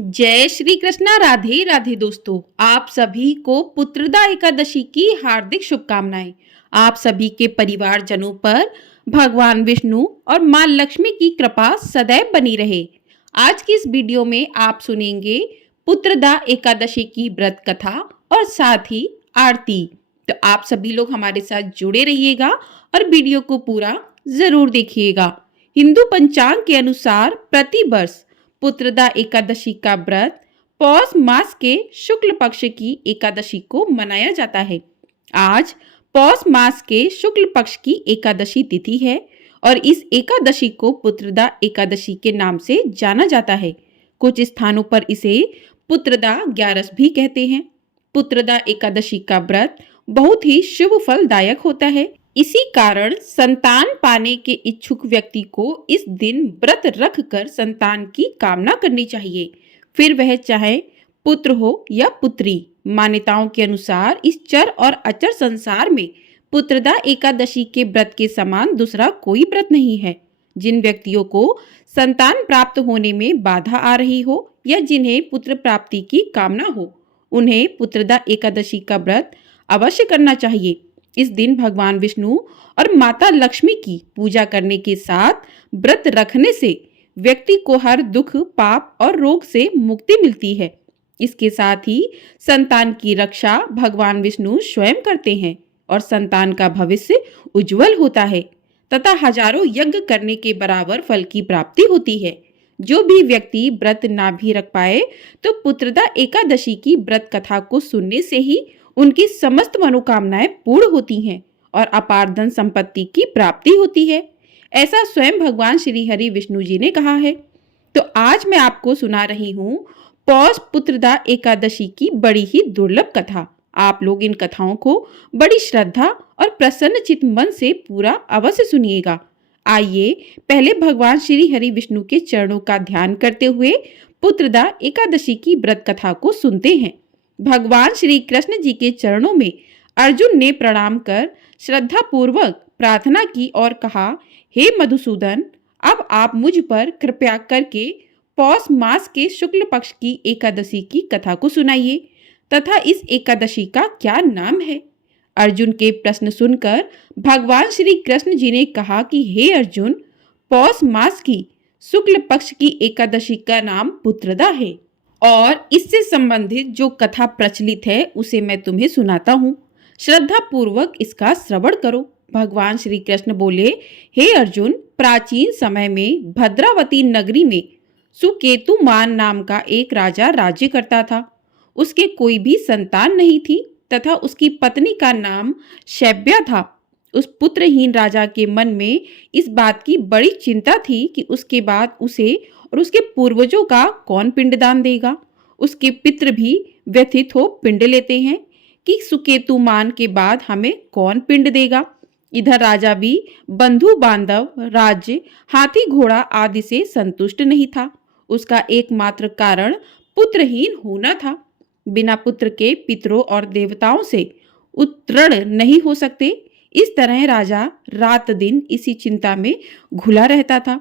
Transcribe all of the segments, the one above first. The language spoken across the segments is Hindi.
जय श्री कृष्णा। राधे राधे दोस्तों, आप सभी को पुत्रदा एकादशी की हार्दिक शुभकामनाएं। आप सभी के परिवारजनों पर भगवान विष्णु और मां लक्ष्मी की कृपा सदैव बनी रहे। आज की इस वीडियो में आप सुनेंगे पुत्रदा एकादशी की व्रत कथा और साथ ही आरती। तो आप सभी लोग हमारे साथ जुड़े रहिएगा और वीडियो को पूरा जरूर देखिएगा। हिंदू पंचांग के अनुसार प्रतिवर्ष पुत्रदा एकादशी का व्रत पौष मास के शुक्ल पक्ष की एकादशी को मनाया जाता है। आज पौष मास के शुक्ल पक्ष की एकादशी तिथि है और इस एकादशी को पुत्रदा एकादशी के नाम से जाना जाता है। कुछ स्थानों पर इसे पुत्रदा ग्यारस भी कहते हैं। पुत्रदा एकादशी का व्रत बहुत ही शुभ फलदायक होता है। इसी कारण संतान पाने के इच्छुक व्यक्ति को इस दिन व्रत रखकर संतान की कामना करनी चाहिए, फिर वह चाहे पुत्र हो या पुत्री। मान्यताओं के अनुसार इस चर और अचर संसार में पुत्रदा एकादशी के व्रत के समान दूसरा कोई व्रत नहीं है। जिन व्यक्तियों को संतान प्राप्त होने में बाधा आ रही हो या जिन्हें पुत्र प्राप्ति की कामना हो, उन्हें पुत्रदा एकादशी का व्रत अवश्य करना चाहिए। इस दिन भगवान विष्णु और माता लक्ष्मी की पूजा करने के साथ व्रत रखने से व्यक्ति को हर दुख, पाप और रोग से मुक्ति मिलती है। इसके साथ ही संतान की रक्षा भगवान विष्णु स्वयं करते हैं और संतान का भविष्य उज्जवल होता है तथा हजारों यज्ञ करने के बराबर फल की प्राप्ति होती है। जो भी व्यक्ति व्रत ना भी रख पाए तो पुत्रदा एकादशी की व्रत कथा को सुनने से ही उनकी समस्त मनोकामनाएं पूर्ण होती हैं और अपार धन संपत्ति की प्राप्ति होती है। ऐसा स्वयं भगवान श्री हरि विष्णु जी ने कहा है। तो आज मैं आपको सुना रही हूँ पौष पुत्रदा एकादशी की बड़ी ही दुर्लभ कथा। आप लोग इन कथाओं को बड़ी श्रद्धा और प्रसन्न चित्त मन से पूरा अवश्य सुनिएगा। आइए पहले भगवान श्री हरि विष्णु के चरणों का ध्यान करते हुए पुत्रदा एकादशी की व्रत कथा को सुनते हैं। भगवान श्री कृष्ण जी के चरणों में अर्जुन ने प्रणाम कर श्रद्धा पूर्वक प्रार्थना की और कहा, हे मधुसूदन, अब आप मुझ पर कृपया करके पौष मास के शुक्ल पक्ष की एकादशी की कथा को सुनाइए तथा इस एकादशी का क्या नाम है। अर्जुन के प्रश्न सुनकर भगवान श्री कृष्ण जी ने कहा कि हे अर्जुन, पौष मास की शुक्ल पक्ष की एकादशी का नाम पुत्रदा है और इससे संबंधित जो कथा प्रचलित है उसे मैं तुम्हें सुनाता हूँ। श्रद्धा पूर्वक इसका श्रवण करो। भगवान श्री कृष्ण बोले, हे अर्जुन, प्राचीन समय में भद्रावती नगरी में सुकेतुमान नाम का एक राजा राज्य करता था। उसके कोई भी संतान नहीं थी तथा उसकी पत्नी का नाम शैब्या था। उस पुत्रहीन राजा के मन में इस बात की बड़ी चिंता थी कि उसके बाद उसे और उसके पूर्वजों का कौन पिंडदान देगा। उसके पितृ भी व्यथित हो पिंड लेते हैं कि सुकेतुमान के बाद हमें कौन पिंड देगा। इधर राजा भी बंधु बांधव, राज्य, हाथी घोड़ा आदि से संतुष्ट नहीं था। उसका एकमात्र कारण पुत्रहीन होना था। बिना पुत्र के पितरों और देवताओं से उत्तरण नहीं हो सकते। इस तरह राजा रात दिन इसी चिंता में घुला रहता था।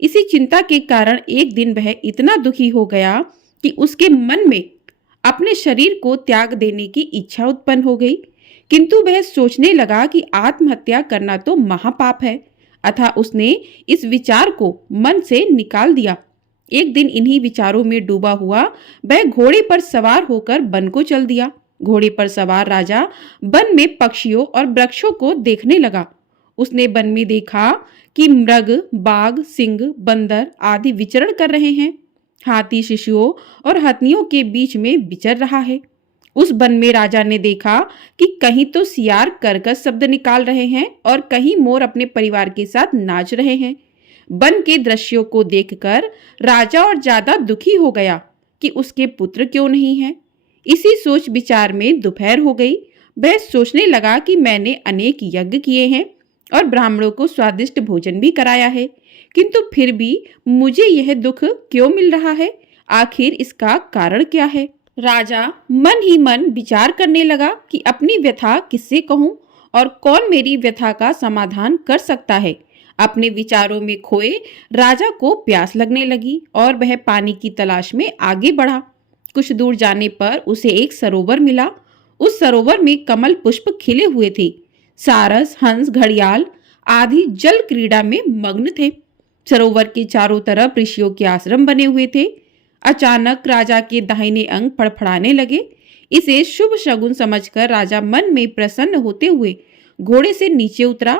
इसी चिंता के कारण एक दिन वह इतना दुखी हो गया कि उसके मन में अपने शरीर को त्याग देने की इच्छा उत्पन्न हो गई। किंतु वह सोचने लगा कि आत्महत्या करना तो महापाप है। अतः उसने इस विचार को मन से निकाल दिया। एक दिन इन्हीं विचारों में डूबा हुआ वह घोड़े पर सवार होकर वन को चल दिया। घोड़े पर सवार राजा वन में पक्षियों और वृक्षों को देखने लगा। उसने वन में देखा कि मृग, बाघ, सिंह, बंदर आदि विचरण कर रहे हैं। हाथी शिशुओं और हथनियों के बीच में विचर रहा है। उस वन में राजा ने देखा कि कहीं तो सियार कर्कश शब्द निकाल रहे हैं और कहीं मोर अपने परिवार के साथ नाच रहे हैं। वन के दृश्यों को देखकर राजा और ज्यादा दुखी हो गया कि उसके पुत्र क्यों नहीं है। इसी सोच विचार में दोपहर हो गई। वह सोचने लगा कि मैंने अनेक यज्ञ किए हैं और ब्राह्मणों को स्वादिष्ट भोजन भी कराया है, किंतु फिर भी मुझे यह दुख क्यों मिल रहा है। आखिर इसका कारण क्या है। राजा मन ही मन विचार करने लगा कि अपनी व्यथा किससे कहूं और कौन मेरी व्यथा का समाधान कर सकता है। अपने विचारों में खोए राजा को प्यास लगने लगी और वह पानी की तलाश में आगे बढ़ा। कुछ दूर जाने पर उसे एक सरोवर मिला। उस सरोवर में कमल पुष्प खिले हुए थे। सारस, हंस, घड़ियाल आदि जल क्रीड़ा में मग्न थे। सरोवर के चारों तरफ ऋषियों के आश्रम बने हुए थे। अचानक राजा के दाहिने अंग फड़फड़ाने लगे। इसे शुभ शगुन समझकर राजा मन में प्रसन्न होते हुए घोड़े से नीचे उतरा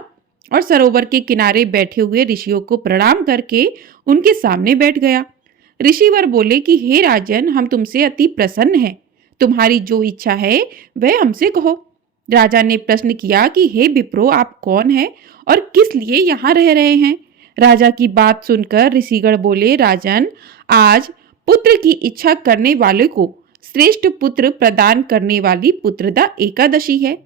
और सरोवर के किनारे बैठे हुए ऋषियों को प्रणाम करके उनके सामने बैठ गया। ऋषिवर बोले कि हे राजन, हम तुमसे अति प्रसन्न हैं। तुम्हारी जो इच्छा है वह हमसे कहो। राजा ने प्रश्न किया कि हे विप्रो, आप कौन हैं और किस लिए यहाँ रह रहे हैं? राजा की बात सुनकर ऋषिगण बोले, राजन, आज पुत्र की इच्छा करने वाले को श्रेष्ठ पुत्र प्रदान करने वाली पुत्रदा एकादशी है।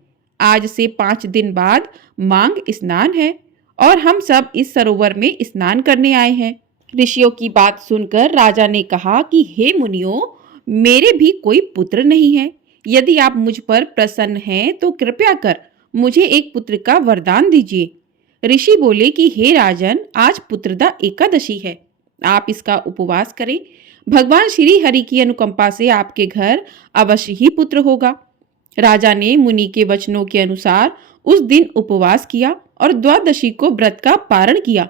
आज से 5 दिन बाद मांग स्नान है और हम सब इस सरोवर में स्नान करने आए हैं। ऋषियों की बात सुनकर राजा ने कहा कि हे मुनियों, मेरे भी कोई पुत्र नहीं है। यदि आप मुझ पर प्रसन्न हैं तो कृपया कर मुझे एक पुत्र का वरदान दीजिए। ऋषि बोले कि हे राजन, आज पुत्रदा एकादशी है, आप इसका उपवास करें। भगवान श्री हरि की अनुकंपा से आपके घर अवश्य ही पुत्र होगा। राजा ने मुनि के वचनों के अनुसार उस दिन उपवास किया और द्वादशी को व्रत का पारण किया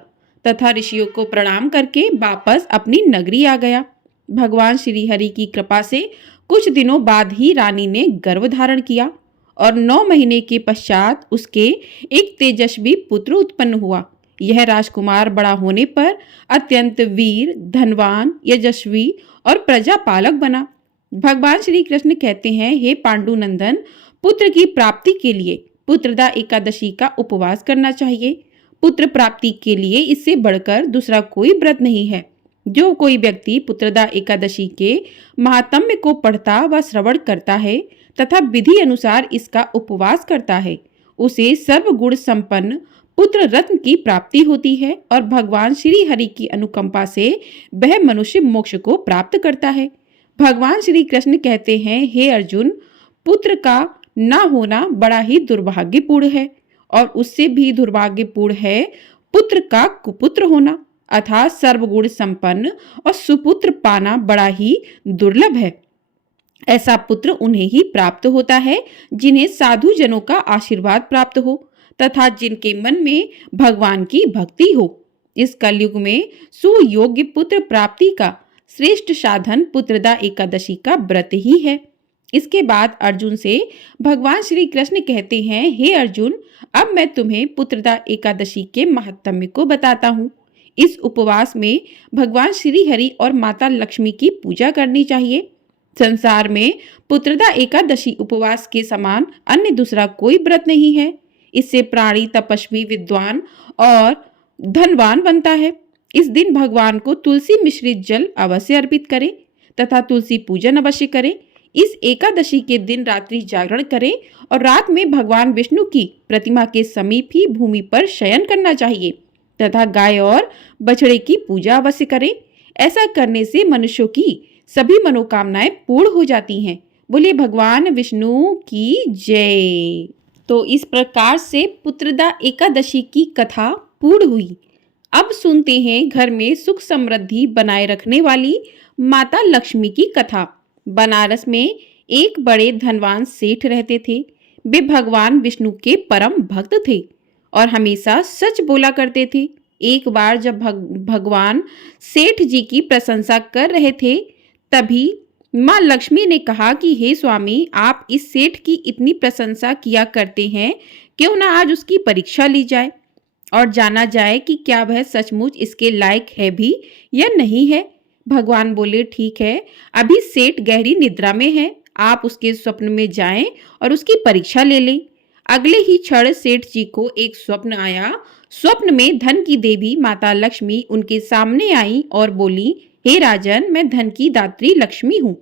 तथा ऋषियों को प्रणाम करके वापस अपनी नगरी आ गया। भगवान श्री हरि की कृपा से कुछ दिनों बाद ही रानी ने गर्भ धारण किया और 9 महीने के पश्चात उसके एक तेजस्वी पुत्र उत्पन्न हुआ। यह राजकुमार बड़ा होने पर अत्यंत वीर, धनवान, यशस्वी और प्रजापालक बना। भगवान श्री कृष्ण कहते हैं, हे पांडुनंदन, पुत्र की प्राप्ति के लिए पुत्रदा एकादशी का उपवास करना चाहिए। पुत्र प्राप्ति के लिए इससे बढ़कर दूसरा कोई व्रत नहीं है। जो कोई व्यक्ति पुत्रदा एकादशी के महात्म्य को पढ़ता व श्रवण करता है तथा विधि अनुसार इसका उपवास करता है, उसे सर्वगुण संपन्न पुत्र रत्न की प्राप्ति होती है और भगवान श्री हरि की अनुकंपा से वह मनुष्य मोक्ष को प्राप्त करता है। भगवान श्री कृष्ण कहते हैं, हे अर्जुन, पुत्र का न होना बड़ा ही दुर्भाग्यपूर्ण है और उससे भी दुर्भाग्यपूर्ण है पुत्र का कुपुत्र होना, अर्थात सर्वगुण संपन्न और सुपुत्र पाना बड़ा ही दुर्लभ है। ऐसा पुत्र उन्हें ही प्राप्त होता है जिन्हें साधु जनों का आशीर्वाद प्राप्त हो तथा जिनके मन में भगवान की भक्ति हो। इस कलयुग में सुयोग्य पुत्र प्राप्ति का श्रेष्ठ साधन पुत्रदा एकादशी का व्रत ही है। इसके बाद अर्जुन से भगवान श्री कृष्ण कहते हैं, हे अर्जुन, अब मैं तुम्हें पुत्रदा एकादशी के महात्म्य को बताता हूँ। इस उपवास में भगवान श्री हरि और माता लक्ष्मी की पूजा करनी चाहिए। संसार में पुत्रदा एकादशी उपवास के समान अन्य दूसरा कोई व्रत नहीं है। इससे प्राणी तपस्वी, विद्वान और धनवान बनता है। इस दिन भगवान को तुलसी मिश्रित जल अवश्य अर्पित करें तथा तुलसी पूजन अवश्य करें। इस एकादशी के दिन रात्रि जागरण करें और रात में भगवान विष्णु की प्रतिमा के समीप ही भूमि पर शयन करना चाहिए तथा गाय और बछड़े की पूजा अवश्य करें। ऐसा करने से मनुष्यों की सभी मनोकामनाएं पूर्ण हो जाती हैं। बोले भगवान विष्णु की जय। तो इस प्रकार से पुत्रदा एकादशी की कथा पूर्ण हुई। अब सुनते हैं घर में सुख समृद्धि बनाए रखने वाली माता लक्ष्मी की कथा। बनारस में एक बड़े धनवान सेठ रहते थे। वे भगवान विष्णु के परम भक्त थे और हमेशा सच बोला करते थे। एक बार जब भगवान सेठ जी की प्रशंसा कर रहे थे, तभी माँ लक्ष्मी ने कहा कि हे स्वामी, आप इस सेठ की इतनी प्रशंसा किया करते हैं, क्यों ना आज उसकी परीक्षा ली जाए और जाना जाए कि क्या वह सचमुच इसके लायक है भी या नहीं है। भगवान बोले, ठीक है, अभी सेठ गहरी निद्रा में है, आप उसके स्वप्न में जाएं और उसकी परीक्षा ले लें। अगले ही क्षण सेठ जी को एक स्वप्न आया। स्वप्न में धन की देवी माता लक्ष्मी उनके सामने आई और बोली, हे राजन, मैं धन की दात्री लक्ष्मी हूँ।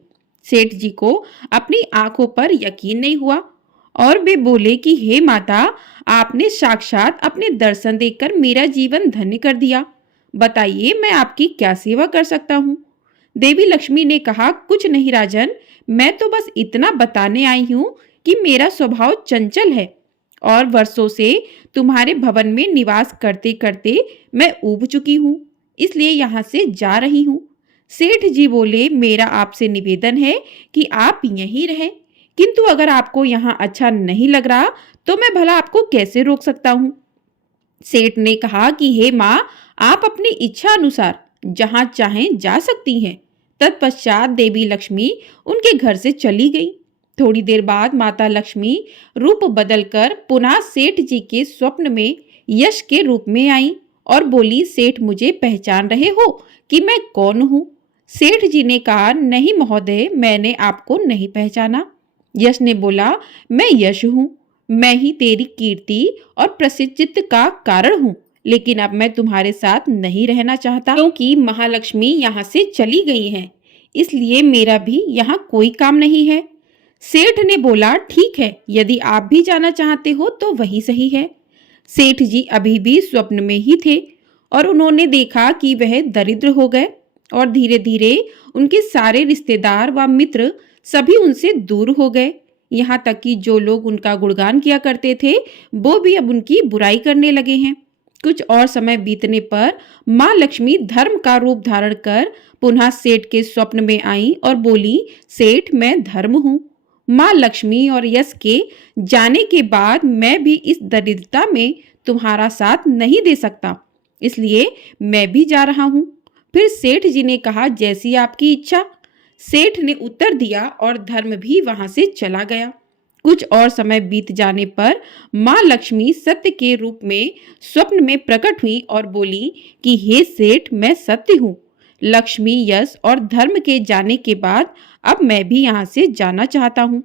सेठ जी को अपनी आंखों पर यकीन नहीं हुआ और वे बोले कि हे माता, आपने साक्षात अपने दर्शन देकर मेरा जीवन धन्य कर दिया। बताइए, मैं आपकी क्या सेवा कर सकता हूँ। देवी लक्ष्मी ने कहा, कुछ नहीं राजन, मैं तो बस इतना बताने आई हूँ कि मेरा स्वभाव चंचल है और वर्षों से तुम्हारे भवन में निवास करते करते मैं ऊब चुकी हूँ, इसलिए यहाँ से जा रही हूँ। सेठ जी बोले, मेरा आपसे निवेदन है कि आप यहीं रहें, किंतु अगर आपको यहाँ अच्छा नहीं लग रहा तो मैं भला आपको कैसे रोक सकता हूँ। सेठ ने कहा कि हे माँ, आप अपनी इच्छा अनुसार जहां चाहें जा सकती हैं। तत्पश्चात देवी लक्ष्मी उनके घर से चली गई। थोड़ी देर बाद माता लक्ष्मी रूप बदलकर पुनः सेठ जी के स्वप्न में यश के रूप में आई और बोली, सेठ मुझे पहचान रहे हो कि मैं कौन हूँ? सेठ जी ने कहा, नहीं महोदय, मैंने आपको नहीं पहचाना। यश ने बोला, मैं यश हूँ, मैं ही तेरी कीर्ति और प्रसिद्ध का कारण हूँ, लेकिन अब मैं तुम्हारे साथ नहीं रहना चाहता क्योंकि महालक्ष्मी यहाँ से चली गई हैं, इसलिए मेरा भी यहाँ कोई काम नहीं है। सेठ ने बोला, ठीक है, यदि आप भी जाना चाहते हो तो वही सही है। सेठ जी अभी भी स्वप्न में ही थे और उन्होंने देखा कि वह दरिद्र हो गए और धीरे धीरे उनके सारे रिश्तेदार व मित्र सभी उनसे दूर हो गए। यहाँ तक कि जो लोग उनका गुणगान किया करते थे वो भी अब उनकी बुराई करने लगे हैं। कुछ और समय बीतने पर माँ लक्ष्मी धर्म का रूप धारण कर पुनः सेठ के स्वप्न में आई और बोली, सेठ मैं धर्म हूँ। माँ लक्ष्मी और यश के जाने के बाद मैं भी इस दरिद्रता में तुम्हारा साथ नहीं दे सकता, इसलिए मैं भी जा रहा हूँ। फिर सेठ जी ने कहा, जैसी आपकी इच्छा। सेठ ने उत्तर दिया और धर्म भी वहां से चला गया। कुछ और समय बीत जाने पर माँ लक्ष्मी सत्य के रूप में स्वप्न में प्रकट हुई और बोली कि हे सेठ, मैं सत्य हूँ। लक्ष्मी, यश और धर्म के जाने के बाद अब मैं भी यहाँ से जाना चाहता हूँ।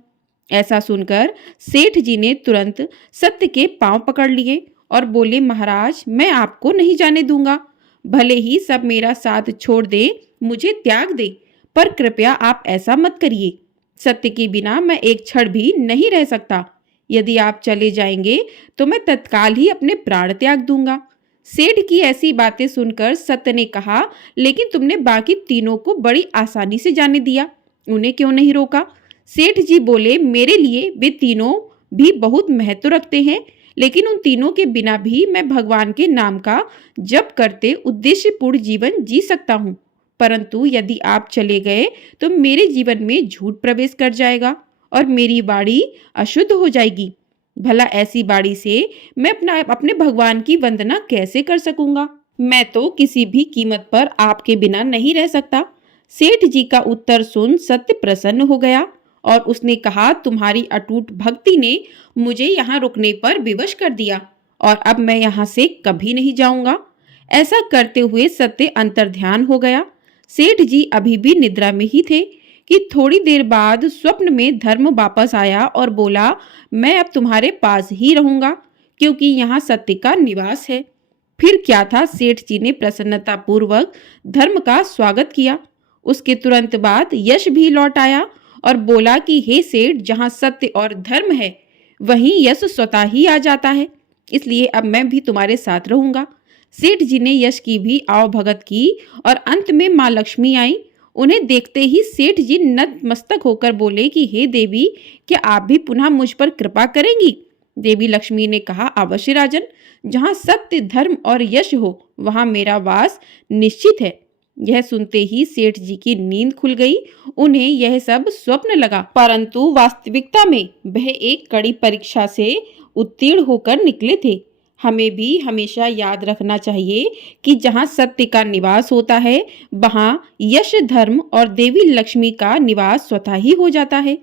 ऐसा सुनकर सेठ जी ने तुरंत सत्य के पांव पकड़ लिए और बोले, महाराज, मैं आपको नहीं जाने दूंगा। भले ही सब मेरा साथ छोड़ दे, मुझे त्याग दे, पर कृपया आप ऐसा मत करिए। सत्य के बिना मैं एक क्षण भी नहीं रह सकता। यदि आप चले जाएंगे तो मैं तत्काल ही अपने प्राण त्याग दूंगा। सेठ की ऐसी बातें सुनकर सत्य ने कहा, लेकिन तुमने बाकी तीनों को बड़ी आसानी से जाने दिया, उन्हें क्यों नहीं रोका? सेठ जी बोले, मेरे लिए वे तीनों भी बहुत महत्व रखते हैं, लेकिन उन तीनों के बिना भी मैं भगवान के नाम का जप करते उद्देश्यपूर्ण जीवन जी सकता हूँ। परंतु यदि आप चले गए तो मेरे जीवन में झूठ प्रवेश कर जाएगा और मेरी वाणी अशुद्ध हो जाएगी। भला ऐसी वाणी से मैं अपने भगवान की वंदना कैसे कर सकूंगा? मैं तो किसी भी कीमत पर आपके बिना नहीं रह सकता। सेठ जी का उत्तर सुन सत्य प्रसन्न हो गया और उसने कहा, तुम्हारी अटूट भक्ति ने मुझे यहाँ रुकने पर विवश कर दिया और अब मैं यहाँ से कभी नहीं जाऊंगा। ऐसा करते हुए सत्य अंतर्ध्यान हो गया। सेठ जी अभी भी निद्रा में ही थे कि थोड़ी देर बाद स्वप्न में धर्म वापस आया और बोला, मैं अब तुम्हारे पास ही रहूंगा क्योंकि यहाँ सत्य का निवास है। फिर क्या था, सेठ जी ने प्रसन्नता पूर्वक धर्म का स्वागत किया। उसके तुरंत बाद यश भी लौट आया और बोला कि हे सेठ, जहाँ सत्य और धर्म है वहीं यश स्वतः ही आ जाता है, इसलिए अब मैं भी तुम्हारे साथ रहूंगा। सेठ जी ने यश की भी आवभगत की और अंत में माँ लक्ष्मी आई। उन्हें देखते ही सेठ जी नतमस्तक होकर बोले कि हे देवी, क्या आप भी पुनः मुझ पर कृपा करेंगी? देवी लक्ष्मी ने कहा, अवश्य राजन, जहाँ सत्य, धर्म और यश हो वहाँ मेरा वास निश्चित है। यह सुनते ही सेठ जी की नींद खुल गई। उन्हें यह सब स्वप्न लगा, परंतु वास्तविकता में वह एक कड़ी परीक्षा से उत्तीर्ण होकर निकले थे। हमें भी हमेशा याद रखना चाहिए कि जहाँ सत्य का निवास होता है वहाँ यश, धर्म और देवी लक्ष्मी का निवास स्वतः ही हो जाता है।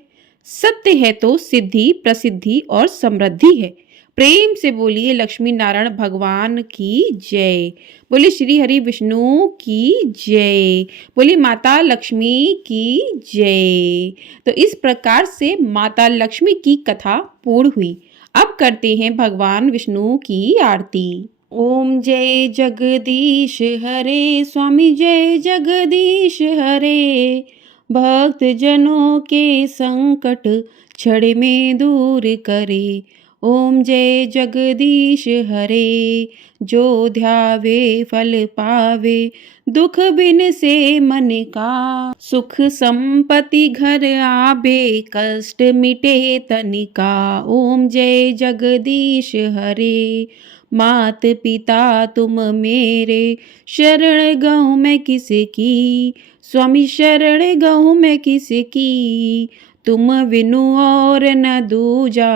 सत्य है तो सिद्धि, प्रसिद्धि और समृद्धि है। प्रेम से बोलिए लक्ष्मी नारायण भगवान की जय। बोले श्री हरि विष्णु की जय। बोली माता लक्ष्मी की जय। तो इस प्रकार से माता लक्ष्मी की कथा पूर्ण हुई। अब करते हैं भगवान विष्णु की आरती। ओम जय जगदीश हरे, स्वामी जय जगदीश हरे। भक्त जनों के संकट क्षण में दूर करे। ओम जय जगदीश हरे। जो ध्यावे फल पावे, दुख बिन से मन का। सुख संपत्ति घर आबे, कष्ट मिटे तनिका। ओम जय जगदीश हरे। मात पिता तुम मेरे, शरण गहूँ मैं किसकी। स्वामी शरण गहूँ मैं किसकी। तुम बिनु और न दूजा,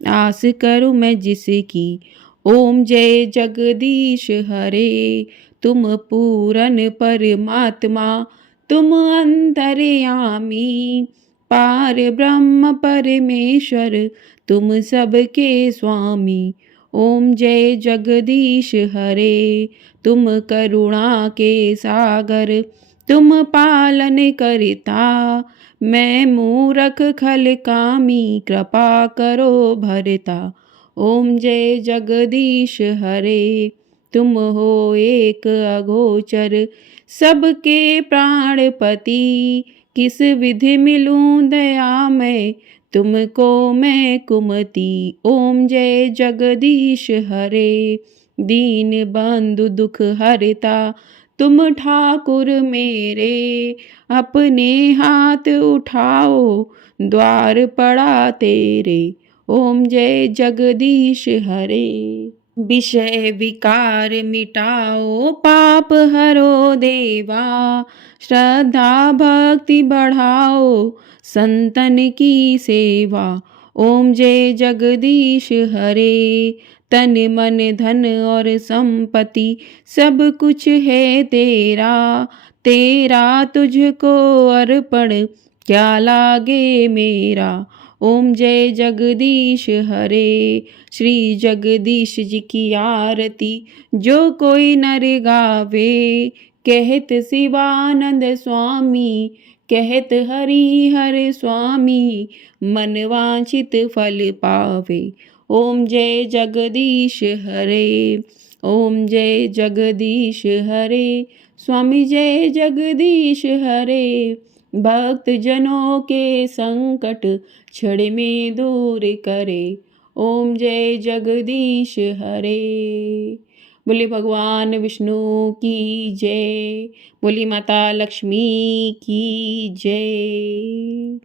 आस करूँ मैं जिसकी। ओम जय जगदीश हरे। तुम पूरन परमात्मा, तुम अंतर्यामी। पार ब्रह्म परमेश्वर, तुम सबके स्वामी। ओम जय जगदीश हरे। तुम करुणा के सागर, तुम पालन करता। मैं मूरख खल कामी, कृपा करो भरता। ओम जय जगदीश हरे। तुम हो एक अगोचर, सबके प्राणपति। किस विधि मिलूं दया मैं, तुमको मैं कुमति। ओम जय जगदीश हरे। दीन बंधु दुख हरता, तुम ठाकुर मेरे। अपने हाथ उठाओ, द्वार पड़ा तेरे। ओम जय जगदीश हरे। विषय विकार मिटाओ, पाप हरो देवा। श्रद्धा भक्ति बढ़ाओ, संतन की सेवा। ओम जय जगदीश हरे। तन मन धन और संपत्ति, सब कुछ है तेरा। तेरा तुझको अर्पण, क्या लागे मेरा। ओम जय जगदीश हरे। श्री जगदीश जी की आरती, जो कोई नर गावे। कहत शिवानंद स्वामी, कहत हरि हर स्वामी। मन वांछित फल पावे। ओम जय जगदीश हरे। ओम जय जगदीश हरे। स्वामी जय जगदीश हरे। भक्त जनों के संकट, क्षण में दूर करे। ओम जय जगदीश हरे। बोले भगवान विष्णु की जय। बोली माता लक्ष्मी की जय।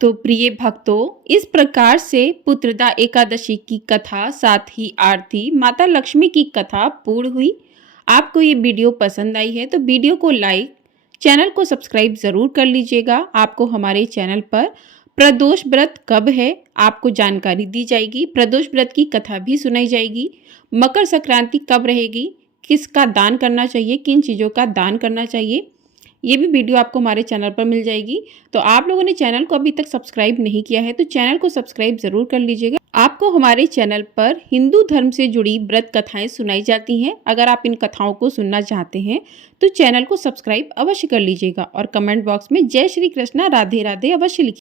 तो प्रिय भक्तों, इस प्रकार से पुत्रदा एकादशी की कथा, साथ ही आरती, माता लक्ष्मी की कथा पूर्ण हुई। आपको ये वीडियो पसंद आई है तो वीडियो को लाइक, चैनल को सब्सक्राइब ज़रूर कर लीजिएगा। आपको हमारे चैनल पर प्रदोष व्रत कब है आपको जानकारी दी जाएगी। प्रदोष व्रत की कथा भी सुनाई जाएगी। मकर संक्रांति कब रहेगी, किसका दान करना चाहिए, किन चीज़ों का दान करना चाहिए, ये भी वीडियो आपको हमारे चैनल पर मिल जाएगी। तो आप लोगों ने चैनल को अभी तक सब्सक्राइब नहीं किया है तो चैनल को सब्सक्राइब ज़रूर कर लीजिएगा। आपको हमारे चैनल पर हिंदू धर्म से जुड़ी व्रत कथाएं सुनाई जाती हैं। अगर आप इन कथाओं को सुनना चाहते हैं तो चैनल को सब्सक्राइब अवश्य कर लीजिएगा और कमेंट बॉक्स में जय श्री कृष्णा राधे राधे अवश्य लिखिए।